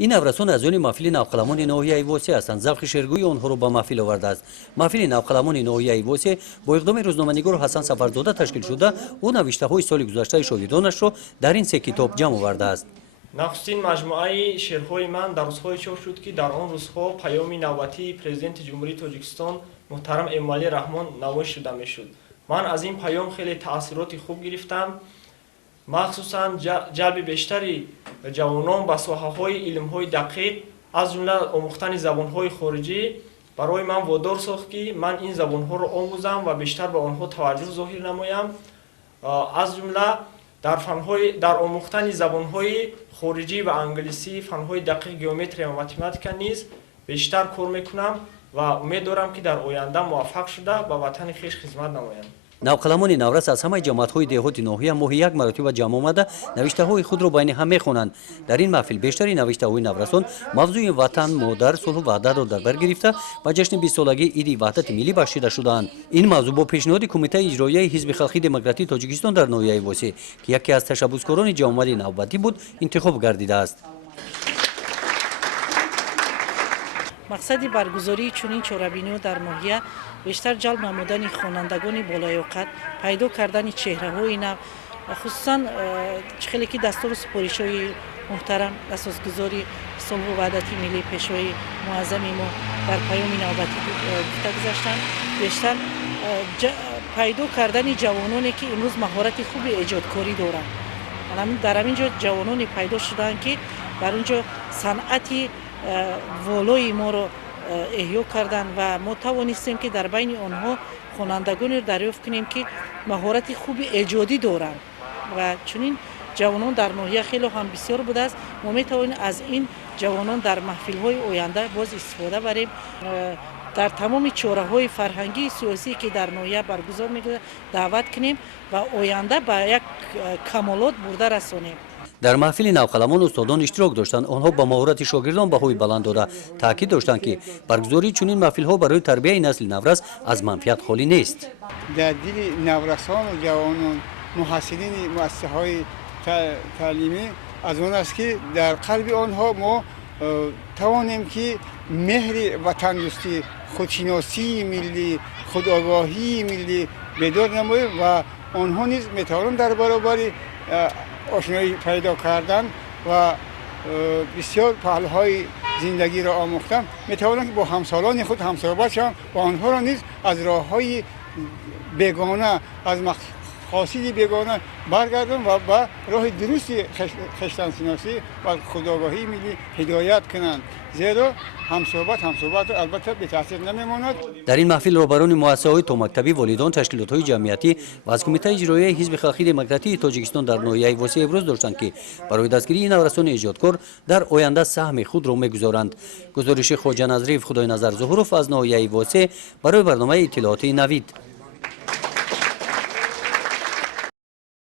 این نورسان از آن محفل نوقلمان ناحیه واسه هستند. ذوق شعرگویی آنها را به محفل آورده است. محفل نوقلمان ناحیه واسه با اقدام روزنامه‌نگار حسن سفرزاده تشکیل شده او نوشته‌های سال گذشته شاگردانش را در این سه کتاب جمع آورده است. нахустин маҷмуаи шеърҳои ман дар рӯзҳое чоп шуд ки дар он рӯзҳо паёми навбатии президенти ҷумҳурии тоҷикистон муҳтарам эмомалӣ раҳмон навоиш шуда мешуд. ман аз ин паём хеле таъсироти хуб гирифтам. махсусан ҷалби бештари ҷавонон ба соҳаҳои илмҳои дақиқ аз ҷумла омӯхтани забонҳои хориҷӣ барои ман водор сохт ки ман ин забонҳоро омӯзам ва бештар ба онҳо таваҷҷӯҳ зоҳир намоям. аз ҷумла дар омӯхтани забонҳои хориҷӣ ва англисӣ, фанҳои дақиқ, геометрия ва математика низ бештар кор мекунам ва умед дорам ки дар оянда муваффақ шуда ба ватани хиш хизмат намоям. نوقلمان نورس از همه جماعت‌های دهات ناحیه ماهی یک مرتبه جمع آمده نوشته‌های خود را بین هم می‌خوانند. در این محفل بیشتری نوشته‌های نورسان موضوع وطن، مادر، صلح و وحدت را در بر گرفته و جشن 20 سالگی عید وحدت ملی بخشیده شدند. این موضوع با پیشنهاد کمیته اجرایی حزب خلقی دموکراتی تاجیکستان در ناحیه واسه که یکی از تشبثکاران جامعه نوبتی بود انتخاب گردیده است. مقصد برگزاری چنین چهاربینی در ناحیه بیشتر جلب نمودن خوانندگان بالایوقت، پیدا کردن چهره‌های نو، خصوصا خیلی که دستور سپارش‌های محترم اساسگذاری صلح و وحدت ملی پیشوای معظم ما در پیام نوبتی گفته گذاشتند. بیشتر پیدا کردن جوانانی که امروز مهارت خوب ایجادکاری دارند. در همینجا جوانانی پیدا شدن که در اونجا صنعتی والای ما رو احیا کردن و ما توانستیم که در بین آنها خوانندگان رو دریافت کنیم که مهارت خوب ایجادی دارند و چنین جوانان در ناحیه خیلی هم بسیار بوده است. ما میتوانیم از این جوانان در محفل‌های آینده باز استفاده بریم، در تمام چهره‌های فرهنگی سیاسی که در ناحیه برگزار می‌گردد دعوت کنیم و آینده به یک کمالات برده رسانیم. در محفل نوقلمان استادان اشتراک داشتند. آنها با مهارت شاگردان بهای بلند داده تاکید داشتند که برگزاری چنین محفل‌ها برای تربیت نسل نورس از منفیت خالی نیست. در دل نورسان و جوانان محصلین مؤسسه‌های تعلیمی از آن است که در قلب آنها ما توانیم که مهر وطن دوستی، خودشناسی ملی، خودآگاهی ملی بیدار نماییم و آنها نیز می‌توانند در برابر آشنایی پیدا کردن و بسیار پهلوهای زندگی را آموختن میتوانند که با همسالان خود همصحبت شوند و آنها را نیز از راههای بیگانه از مقاصد بیگانه برگردان و به راه درست خویشتن‌شناسی و خودآگاهی ملی هدایت کنند. زیرا همصحبت البته به تاثیر نمیماند. در این محفل رهبران مؤسسه‌های تا مکتبی، والدان، تشکیلات‌های جمعیتی و از کمیته اجرایی حزب خلقی دموکراتی تاجیکستان در ناحیه واسه ابراز داشتند که برای دستگیری نورسان ایجادکار در آینده سهم خود را می‌گذارند. گزارش خواجه نظریف خدای نظر ظهورов از ناحیه واسه برای برنامه اطلاعاتی نوید.